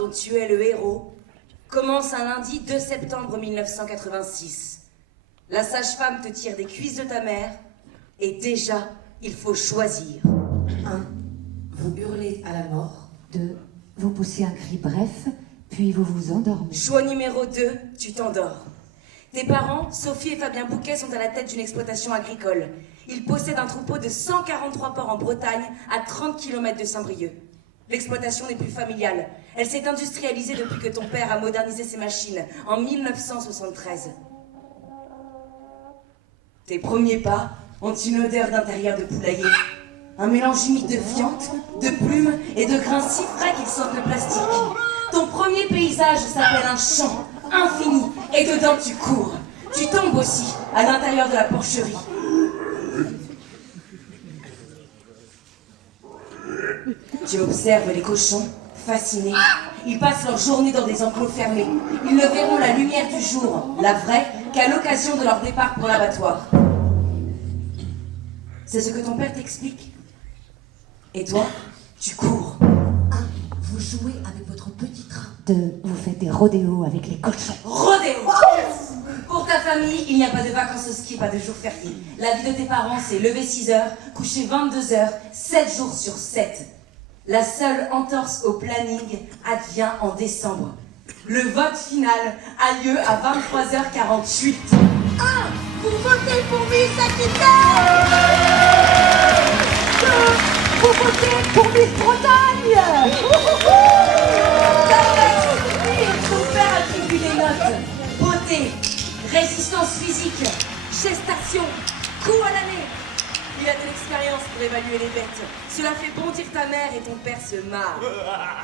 dont tu es le héros commence un lundi 2 septembre 1986. La sage-femme te tire des cuisses de ta mère et déjà, il faut choisir. 1. Vous hurlez à la mort. 2. Vous poussez un cri bref, puis vous vous endormez. Choix numéro 2, tu t'endors. Tes parents, Sophie et Fabien Bouquet, sont à la tête d'une exploitation agricole. Ils possèdent un troupeau de 143 porcs en Bretagne, à 30 km de Saint-Brieuc. L'exploitation n'est plus familiale. Elle s'est industrialisée depuis que ton père a modernisé ses machines, en 1973. Tes premiers pas ont une odeur d'intérieur de poulailler. Un mélange humide de fientes, de plumes et de grains si frais qu'ils sentent le plastique. Ton premier paysage s'appelle un champ infini et dedans tu cours. Tu tombes aussi à l'intérieur de la porcherie. Tu observes les cochons, fascinés. Ils passent leur journée dans des enclos fermés. Ils ne verront la lumière du jour, la vraie, qu'à l'occasion de leur départ pour l'abattoir. C'est ce que ton père t'explique. Et toi, tu cours. 1. Vous jouez avec votre petit train. 2. Vous faites des rodéos avec les cochons. Rodéo! Pour ta famille, il n'y a pas de vacances au ski, pas de jours fériés. La vie de tes parents, c'est lever 6h, coucher 22h, 7 jours sur 7. La seule entorse au planning advient en décembre. Le vote final a lieu à 23h48. 1. Vous votez pour Miss Aquitaine. 2. Vous votez pour Miss Bretagne. Ton père attribue les notes. Beauté, résistance physique, gestation, coup à l'année. Il a de l'expérience pour évaluer les bêtes. Cela fait bondir ta mère et ton père se marre.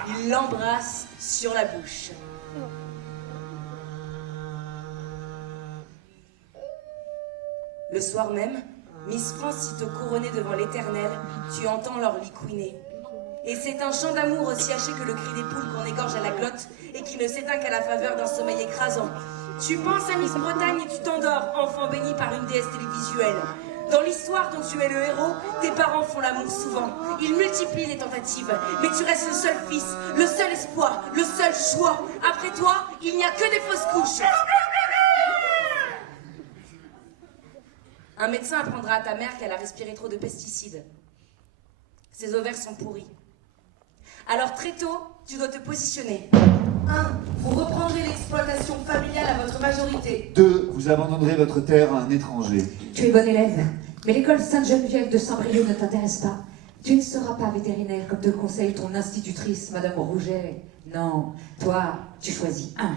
Il l'embrasse sur la bouche. Le soir même, Miss France sitôt couronnée devant l'Éternel, tu entends leur liquiner. Et c'est un chant d'amour aussi haché que le cri des poules qu'on égorge à la glotte et qui ne s'éteint qu'à la faveur d'un sommeil écrasant. Tu penses à Miss Bretagne et tu t'endors, enfant béni par une déesse télévisuelle. Dans l'histoire dont tu es le héros, tes parents font l'amour souvent. Ils multiplient les tentatives, mais tu restes le seul fils, le seul espoir, le seul choix. Après toi, il n'y a que des fausses couches. Un médecin apprendra à ta mère qu'elle a respiré trop de pesticides. Ses ovaires sont pourris. Alors très tôt, tu dois te positionner. 1. Vous reprendrez l'exploitation familiale à votre majorité. 2. Vous abandonnerez votre terre à un étranger. Tu es bon élève, mais l'école Sainte-Geneviève de Saint-Brieuc ne t'intéresse pas. Tu ne seras pas vétérinaire comme te le conseille ton institutrice, Madame Rouget. Non, toi, tu choisis 1.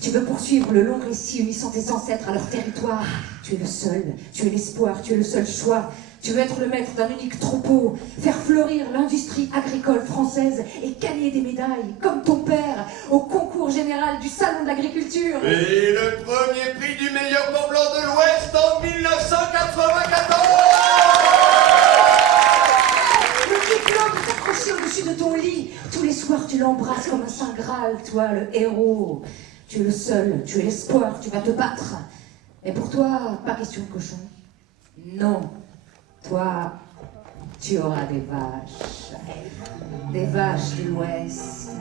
Tu veux poursuivre le long récit unissant tes ancêtres à leur territoire. Tu es le seul, tu es l'espoir, tu es le seul choix. Tu veux être le maître d'un unique troupeau, faire fleurir l'industrie agricole française et gagner des médailles, comme ton père, au concours général du Salon de l'Agriculture. Et le premier prix du meilleur Mont Blanc de l'Ouest en 1994. Le diplôme est accroché au-dessus de ton lit. Tous les soirs, tu l'embrasses comme un saint Graal, toi, le héros. Tu es le seul, tu es l'espoir, tu vas te battre. Et pour toi, pas question de cochon. Non. Toi, tu auras des vaches. Des vaches de l'Ouest.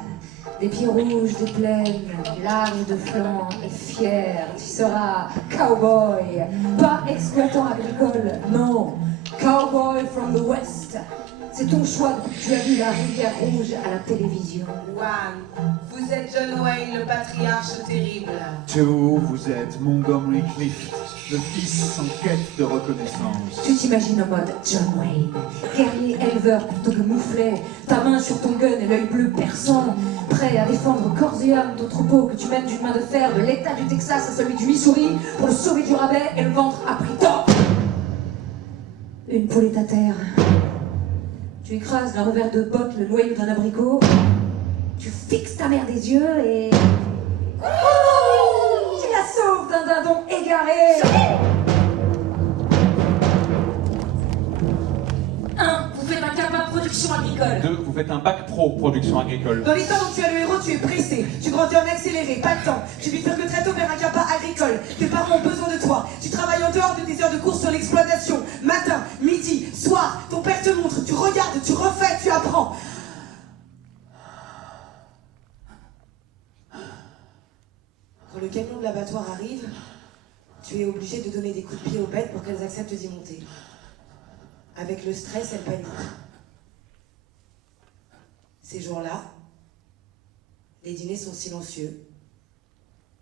Des pieds rouges des plaines, larges de flancs et fiers. Tu seras cowboy, pas exploitant agricole, non. Cowboy from the West. C'est ton choix depuis que tu as vu la rivière rouge à la télévision. 1. Vous êtes John Wayne, le patriarche terrible. 2. Vous êtes Montgomery Clift, le fils en quête de reconnaissance. Tu t'imagines en mode John Wayne, guerrier éleveur plutôt que mouflet, ta main sur ton gun et l'œil bleu perçant, prêt à défendre corps et âme ton troupeau que tu mènes d'une main de fer de l'état du Texas à celui du Missouri pour le sauver du rabais et le ventre à prix d'or. Une poule est à terre. Tu écrases d'un revers de botte le noyau d'un abricot. Tu fixes ta mère des yeux et... Tu la sauves d'un dindon égaré. 1. Vous faites un CAPA production agricole. 2. Vous faites un bac pro production agricole. Dans l'histoire dont tu es le héros, tu es pressé. Tu grandis en accéléré, pas de temps. Tu bifurques très tôt vers un CAPA agricole. Tes parents ont besoin de toi. Tu travailles en dehors de tes heures de cours sur l'exploitation. Matin, midi, soir, ton père te montre. Tu regardes, tu refais, tu apprends. camion de l'abattoir arrive, tu es obligé de donner des coups de pied aux bêtes pour qu'elles acceptent d'y monter. Avec le stress, elles paniquent. Ces jours-là, les dîners sont silencieux,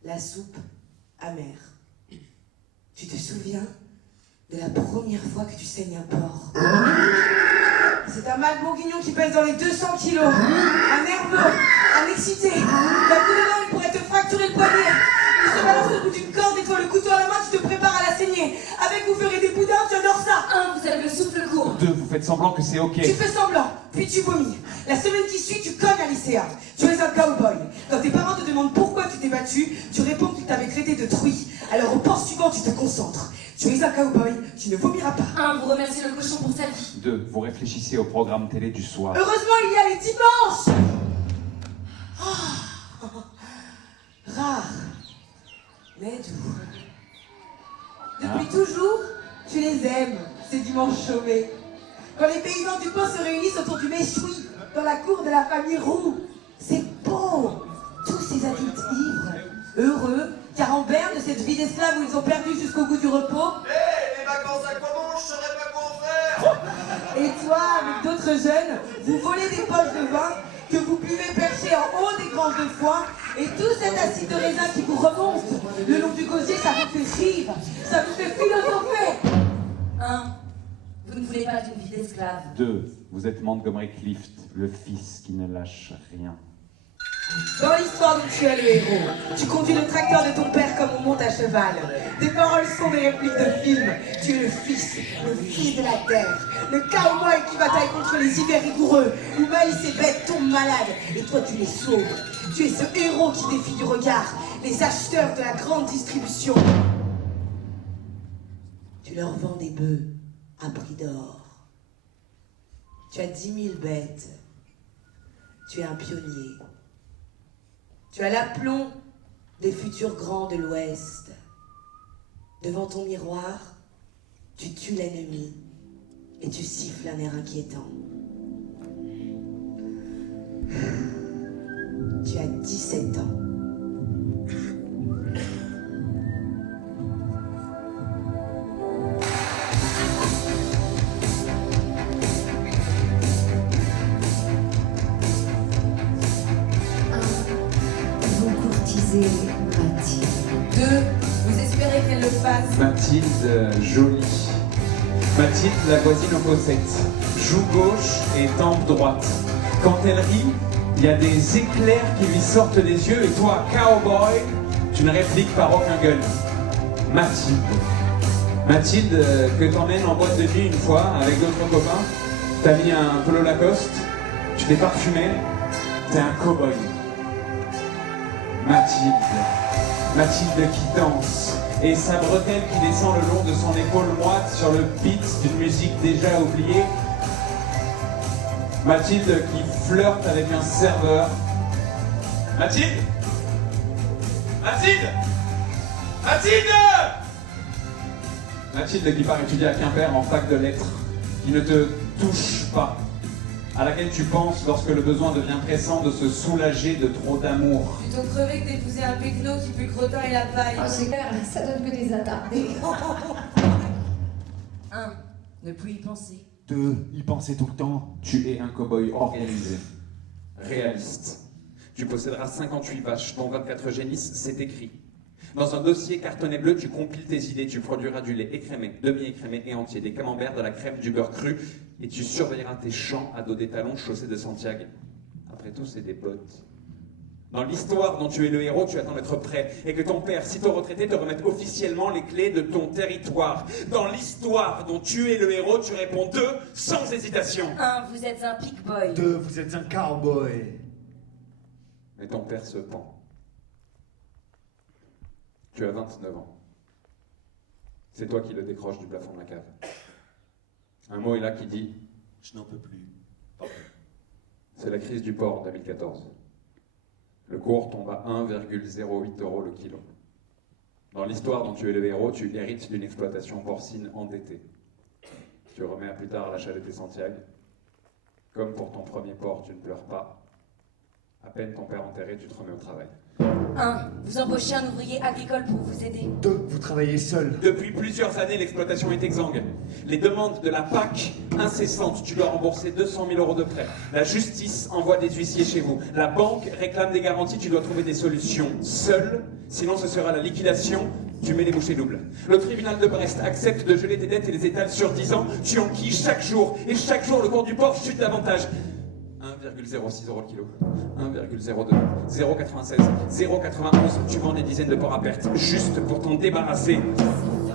la soupe amère. Tu te souviens de la première fois que tu saignes un porc? C'est un mâle bourguignon qui pèse dans les 200 kilos, un nerveux, un excité. D'un coup de dent, il pourrait te fracturer le poignet. Il se balance au bout d'une corde et toi, le couteau à la main, tu te prépares à la saigner. Avec, vous ferez des boudins, tu adores ça. 1, vous avez le souffle court. 2, vous faites semblant que c'est ok. Tu fais semblant, puis tu vomis. La semaine qui suit, tu cognes à l'ICA. Tu es un cowboy. Quand tes parents te demandent pourquoi tu t'es battu, tu réponds qu'ils t'avaient traité de truie. Alors au port suivant, tu te concentres. Tu es un cowboy, tu ne vomiras pas. 1, vous remerciez le cochon pour sa vie. 2, vous réfléchissez au programme télé du soir. Heureusement, il y a les dimanches. Oh. Rare, mais doux. Depuis toujours, tu les aimes, ces dimanches chômés. Quand les paysans du coin se réunissent autour du méchoui, dans la cour de la famille Roux, c'est beau. Tous ces adultes ivres, heureux, car en berne de cette vie d'esclave où ils ont perdu jusqu'au goût du repos. Les vacances à comment je saurais pas quoi en faire. Et toi, avec d'autres jeunes, vous volez des poches de vin que vous buvez perché en haut des granges de foin, et tout cet acide de raisin qui vous remonte le long du gosier, ça vous fait rire, ça vous fait philosopher. 1, vous ne voulez pas d'une vie d'esclave. 2, vous êtes Montgomery Clift, le fils qui ne lâche rien. Dans l'histoire dont tu es le héros, tu conduis le tracteur de ton père comme on monte à cheval. Tes paroles sont des répliques de film. Tu es le fils de la terre. Le cowboy qui bataille contre les hivers rigoureux, où maïs et bêtes tombent malades, et toi tu les sauves. Tu es ce héros qui défie du regard les acheteurs de la grande distribution. Tu leur vends des bœufs à prix d'or. Tu as 10 000 bêtes. Tu es un pionnier. Tu as l'aplomb des futurs grands de l'Ouest. Devant ton miroir, tu tues l'ennemi et tu siffles un air inquiétant. Tu as 17 ans. Vous courtisez Mathilde. 2. Vous espérez qu'elle le fasse. Mathilde, jolie. Mathilde, la voisine aux fossettes. Joue gauche et tempe droite. Quand elle rit, il y a des éclairs qui lui sortent des yeux et toi, cowboy, tu ne répliques par aucun gun. Mathilde. Mathilde, que t'emmènes en boîte de nuit une fois avec d'autres copains. T'as mis un polo Lacoste, tu t'es parfumé, t'es un cowboy. Mathilde. Mathilde qui danse. Et sa bretelle qui descend le long de son épaule moite sur le beat d'une musique déjà oubliée. Mathilde qui flirte avec un serveur. Mathilde Mathilde Mathilde Mathilde qui part étudier à Quimper en fac de lettres, qui ne te touche pas, à laquelle tu penses lorsque le besoin devient pressant de se soulager de trop d'amour. Plutôt crevé que d'épouser un pecno qui pue le crottin et la paille. Ah, c'est clair, ça donne que des attardés. 1, ne plus y penser. 2, y penser tout le temps. Tu es un cow-boy organisé, réaliste. Tu posséderas 58 vaches, dont 24 génisses, c'est écrit. Dans un dossier cartonné bleu, tu compiles tes idées, tu produiras du lait écrémé, demi-écrémé et entier, des camemberts, de la crème, du beurre cru, et tu surveilleras tes champs à dos des talons chaussés de Santiago. Après tout, c'est des bottes. Dans l'histoire dont tu es le héros, tu attends d'être prêt, et que ton père, sitôt retraité, te remette officiellement les clés de ton territoire. Dans l'histoire dont tu es le héros, tu réponds 2 sans hésitation. 1, vous êtes un pick boy. 2, vous êtes un cowboy. Mais ton père se pend. Tu as 29 ans. C'est toi qui le décroches du plafond de la cave. Un mot est là qui dit « Je n'en peux plus. » C'est la crise du porc en 2014. Le cours tombe à 1,08 € le kilo. Dans l'histoire dont tu es le héros, tu hérites d'une exploitation porcine endettée. Tu remets à plus tard l'achat de tes Santiago. Comme pour ton premier porc, tu ne pleures pas. À peine ton père enterré, tu te remets au travail. 1. Vous embauchez un ouvrier agricole pour vous aider. 2. Vous travaillez seul. Depuis plusieurs années, l'exploitation est exsangue. Les demandes de la PAC incessantes. Tu dois rembourser 200 000 euros de prêt. La justice envoie des huissiers chez vous. La banque réclame des garanties. Tu dois trouver des solutions seul. Sinon, ce sera la liquidation. Tu mets les bouchées doubles. Le tribunal de Brest accepte de geler tes dettes et les étale sur 10 ans. Tu enquilles chaque jour. Et chaque jour, le cours du porc chute davantage. 1,06 € le kilo, 1,02, 0,96, 0,91, tu vends des dizaines de porcs à perte, juste pour t'en débarrasser.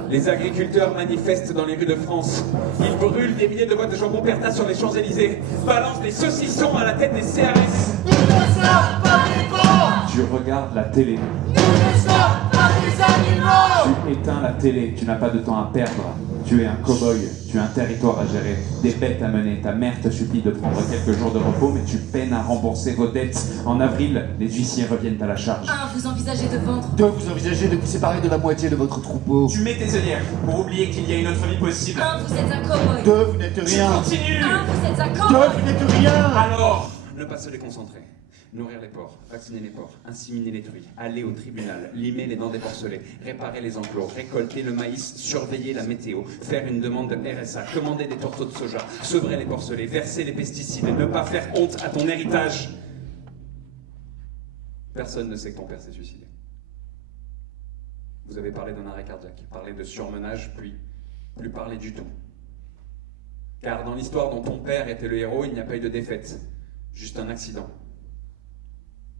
Les agriculteurs manifestent dans les rues de France. Ils brûlent des milliers de boîtes de jambon Bertha sur les Champs-Élysées, balancent des saucissons à la tête des CRS. Nous ne sommes pas des cons. Tu regardes la télé. Nous ne sommes pas des animaux. Tu éteins la télé, tu n'as pas de temps à perdre. Tu es un cow-boy, tu as un territoire à gérer, des bêtes à mener. Ta mère te supplie de prendre quelques jours de repos, mais tu peines à rembourser vos dettes. En avril, les huissiers reviennent à la charge. 1. Vous envisagez de vendre. 2. Vous envisagez de vous séparer de la moitié de votre troupeau. Tu mets tes œillères pour oublier qu'il y a une autre vie possible. 1. Vous êtes un cow-boy. 2. Vous n'êtes rien. Continue. 1. Vous êtes un 2. cow-boy. Vous n'êtes rien. Alors, ne pas se déconcentrer. Nourrir les porcs, vacciner les porcs, inséminer les truies, aller au tribunal, limer les dents des porcelets, réparer les enclos, récolter le maïs, surveiller la météo, faire une demande de RSA, commander des tourteaux de soja, sevrer les porcelets, verser les pesticides, ne pas faire honte à ton héritage. Personne ne sait que ton père s'est suicidé. Vous avez parlé d'un arrêt cardiaque, parlé de surmenage, puis plus parlé du tout. Car dans l'histoire dont ton père était le héros, il n'y a pas eu de défaite, juste un accident.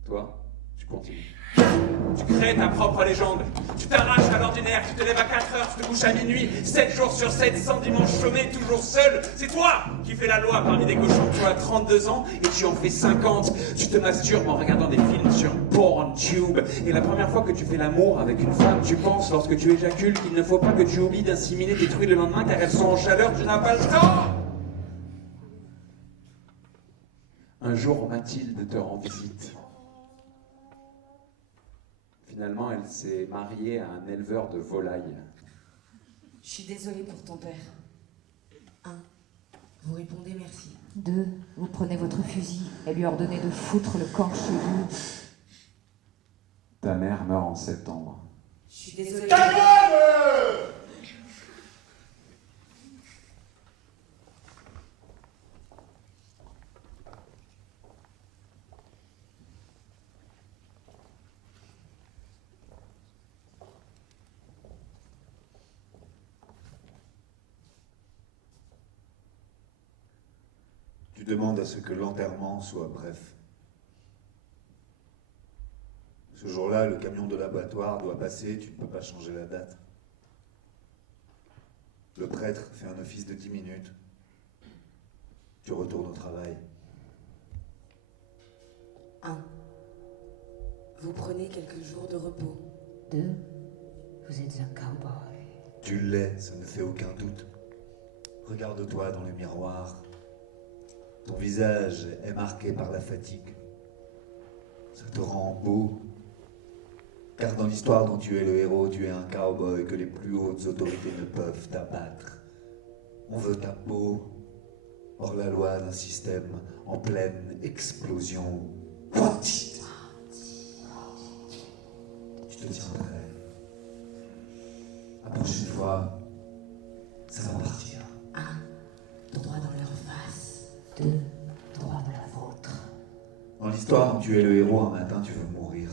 Toi, tu continues. Tu crées ta propre légende. Tu t'arraches à l'ordinaire, tu te lèves à 4 heures, tu te couches à minuit, 7 jours sur 7, sans dimanche chômé, toujours seul. C'est toi qui fais la loi parmi des cochons. Tu as 32 ans et tu en fais 50. Tu te masturbes en regardant des films sur PornTube. Et la première fois que tu fais l'amour avec une femme, tu penses, lorsque tu éjacules, qu'il ne faut pas que tu oublies d'inséminer tes truies le lendemain car elles sont en chaleur, tu n'as pas le temps. Un jour, Mathilde te rend visite. Finalement, elle s'est mariée à un éleveur de volailles. Je suis désolée pour ton père. 1. Vous répondez merci. 2. Vous prenez votre fusil et lui ordonnez de foutre le camp chez vous. Ta mère meurt en septembre. Je suis désolée. Ta gueule. Tu demandes à ce que l'enterrement soit bref. Ce jour-là, le camion de l'abattoir doit passer, tu ne peux pas changer la date. Le prêtre fait un office de 10 minutes. Tu retournes au travail. 1. Vous prenez quelques jours de repos. 2. Vous êtes un cowboy. Tu l'es, ça ne fait aucun doute. Regarde-toi dans le miroir. Ton visage est marqué par la fatigue. Ça te rend beau. Car dans l'histoire dont tu es le héros, tu es un cowboy que les plus hautes autorités ne peuvent abattre. On veut ta peau, hors la loi d'un système en pleine explosion. Tu te tiens prêt. La prochaine fois, ça va partir. 1. Droit dans leur face. 2. Droit de la vôtre. Dans l'histoire dont tu es le héros, un matin tu veux mourir.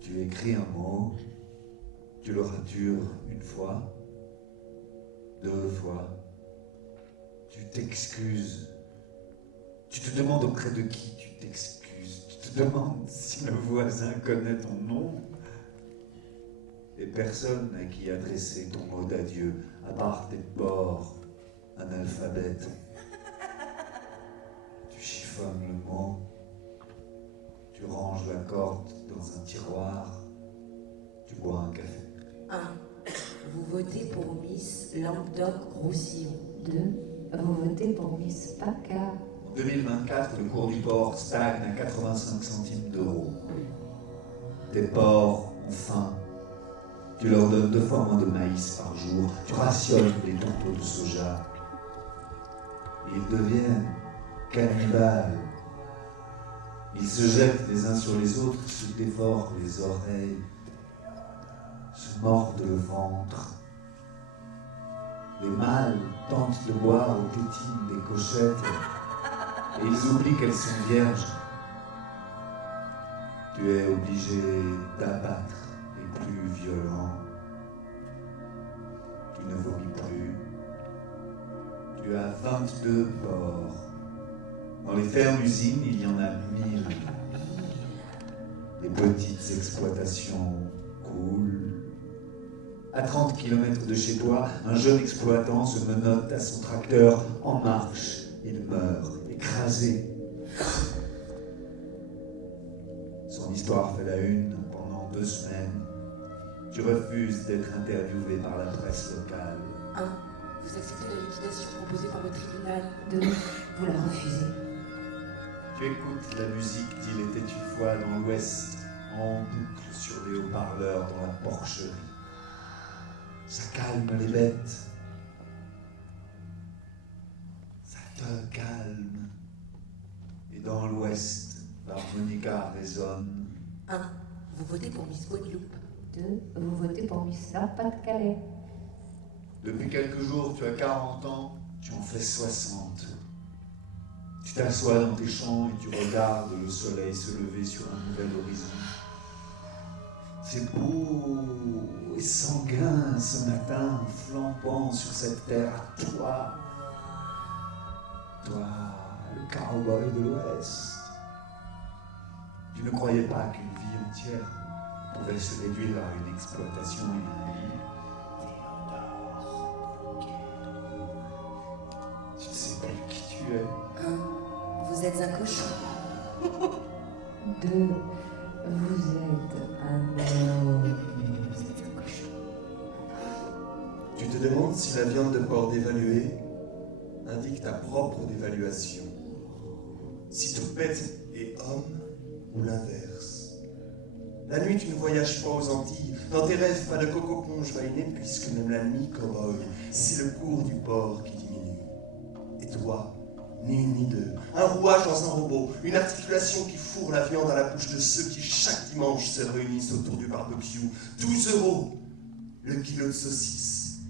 Tu écris un mot, tu le ratures une fois, 2 fois, tu t'excuses. Tu te demandes auprès de qui tu t'excuses. Tu te demandes si le voisin connaît ton nom. Et personne à qui adresser ton mot d'adieu, à part tes porcs analphabètes. Tu chiffonnes le mot, tu ranges la corde dans un tiroir, tu bois un café. 1. Vous votez pour Miss Languedoc-Roussillon. 2. Vous votez pour Miss PACA. En 2024, le cours du porc stagne à 85 centimes d'euros. Tes porcs ont faim. Tu leur donnes 2 fois moins de maïs par jour. Tu rationnes les tourteaux de soja. Ils deviennent cannibales. Ils se jettent les uns sur les autres, se dévorent les oreilles, se mordent le ventre. Les mâles tentent de boire aux tétines des cochettes et ils oublient qu'elles sont vierges. Tu es obligé d'abattre les plus violents. Tu ne vomis plus. Tu as 22 porcs. Dans les fermes-usines, il y en a 1000. Les petites exploitations coulent. À 30 km de chez toi, un jeune exploitant se menotte à son tracteur en marche. Il meurt, écrasé. Son histoire fait la une pendant 2 semaines. Tu refuses d'être interviewé par la presse locale. 1. Vous acceptez la liquidation proposée par le tribunal. 2. Vous la refusez. Tu écoutes la musique d'Il était une fois dans l'Ouest en boucle sur les haut-parleurs dans la porcherie. Ça calme les bêtes. Ça te calme. Et dans l'Ouest, l'harmonica résonne. 1. Vous votez pour Miss Guadeloupe. 2. Vous votez pour Miss Nord-Pas-de-Calais. Depuis quelques jours, tu as 40 ans, tu en fais 60. Tu t'assois dans tes champs et tu regardes le soleil se lever sur un nouvel horizon. C'est beau et sanguin ce matin, flambant sur cette terre à toi. Toi, le cowboy de l'Ouest. Tu ne croyais pas qu'une vie entière pouvait se réduire à une exploitation et un lit. Tu ne sais plus qui tu es. 1. Vous êtes un cochon. 2. Vous êtes un homme. Vous êtes un cochon. Tu te demandes si la viande de porc dévaluée indique ta propre dévaluation. Si toute bête est homme ou l'inverse. La nuit, tu ne voyages pas aux Antilles. Dans tes rêves, pas de coco-ponge vainé, puisque même la nuit, cow-boy, c'est le cours du porc qui diminue. Et toi, ni une ni deux, un rouage dans un robot, une articulation qui fourre la viande à la bouche de ceux qui chaque dimanche se réunissent autour du barbecue. 12 € le kilo de saucisse.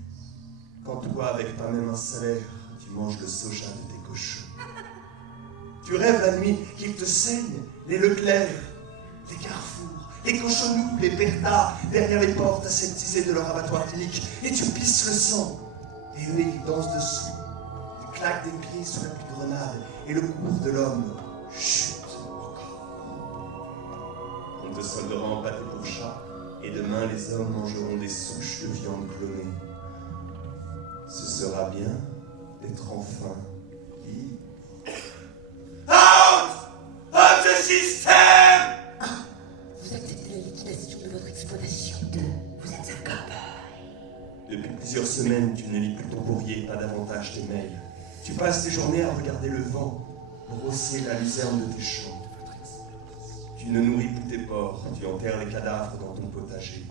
Quand toi, avec pas même un salaire, tu manges le soja de tes cochons. Tu rêves la nuit qu'ils te saignent, les Leclerc, les Carrefour, les cochonous, les Bertha, derrière les portes aseptisées de leur abattoir clinique, et tu pisses le sang. Et eux, ils dansent dessous. Ils claquent des pieds sous la pluie de grenade, et le cours de l'homme chute encore. On te soldera en pâté pour chat, et demain les hommes mangeront des souches de viande clonée. Ce sera bien d'être enfin libre. Out de système! Vous acceptez la liquidation de votre exploitation. 2. Vous êtes un cowboy. Depuis plusieurs semaines, tu ne lis plus ton courrier, pas davantage tes mails. Tu passes tes journées à regarder le vent, brosser la luzerne de tes champs. Tu ne nourris plus tes porcs, tu enterres les cadavres dans ton potager.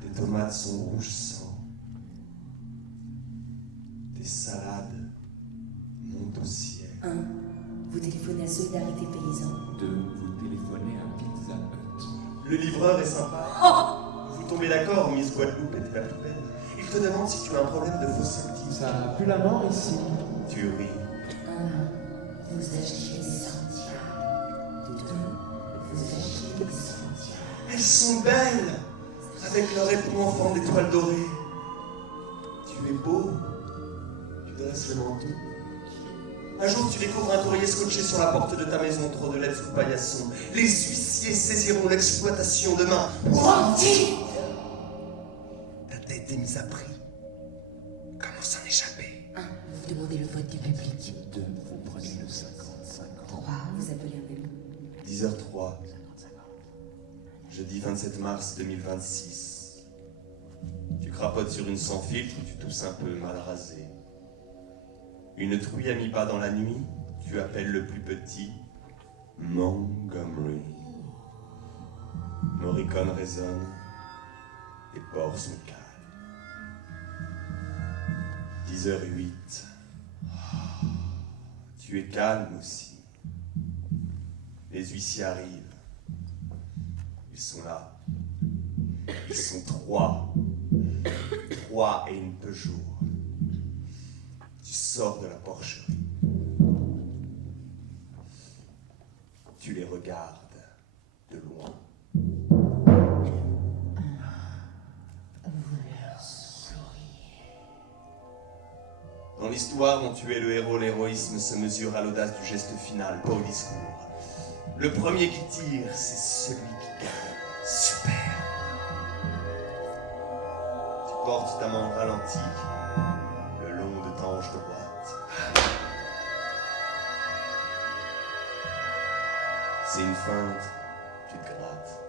Tes tomates sont rouges sang. Tes salades montent au ciel. 1. Vous téléphonez à Solidarité Paysan. 2. Vous téléphonez à Pizza Hut. Le livreur est sympa. Vous tombez d'accord, Miss Guadeloupe était la plus belle. Il te demande si tu as un problème de fausse septique. Ça pue la mort ici. Tu ris. 1. Vous achetez des sentiers. 2. Vous achetez des sentiers. Elles sont belles, avec leur éperon en forme d'étoile dorée. Tu es beau, tu dresses le manteau. Un jour, tu découvres un courrier scotché sur la porte de ta maison, trop de lettres sous paillasson. Les huissiers saisiront l'exploitation demain. Menti! Ta tête est mise à prix. Comment s'en échapper? 1. Vous demandez le vote du public. 2. Vous prenez le 50-50. 3. Vous appelez un ami. 10h03. Jeudi 27 mars 2026. Tu crapotes sur une sans filtre, tu tousses un peu mal rasé. Une truie a mis bas dans la nuit, tu appelles le plus petit Montgomery. Morricone résonne, les porcs sont calmes. 10h08. Tu es calme aussi. Les huissiers arrivent. Ils sont là. Ils sont 3. 3 et une Peugeot. Tu sors de la porcherie. Tu les regardes de loin. Dans l'histoire dont tu es le héros, l'héroïsme se mesure à l'audace du geste final, pas au discours. Le premier qui tire, c'est celui qui gagne. Super. Tu portes ta main ralentie le long de ta hanche droite. C'est une feinte, tu te grattes.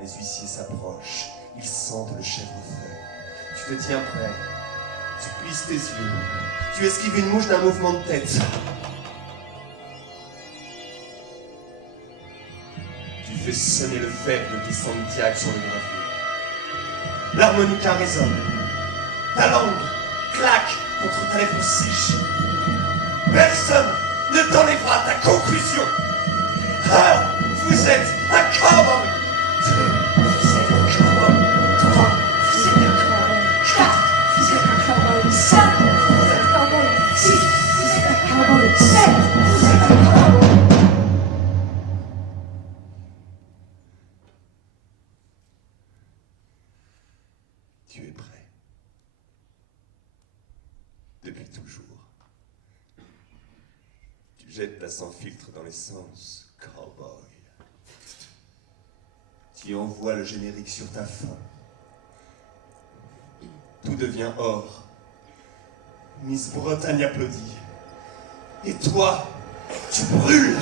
Les huissiers s'approchent, ils sentent le chèvrefeuille. Tu te tiens prêt, tu plisses tes yeux, tu esquives une mouche d'un mouvement de tête. Tu fais sonner le fer de tes Santiago sur le gravier. L'harmonica résonne. Ta langue claque contre ta lèvre sèche. Personne ne t'enlèvera ta conclusion. Ah, vous êtes un cowboy. Vous êtes un cowboy. 3, vous êtes un cowboy. 4, vous êtes un cowboy. 5, vous êtes un cowboy. 6, vous êtes un cowboy. 7, vous êtes un cowboy. Tu es prêt. Depuis toujours. Tu jettes ta sans-filtre dans l'essence, cowboy. Tu envoies le générique sur ta faim. Tout devient or. Miss Bretagne applaudit. Et toi, tu brûles.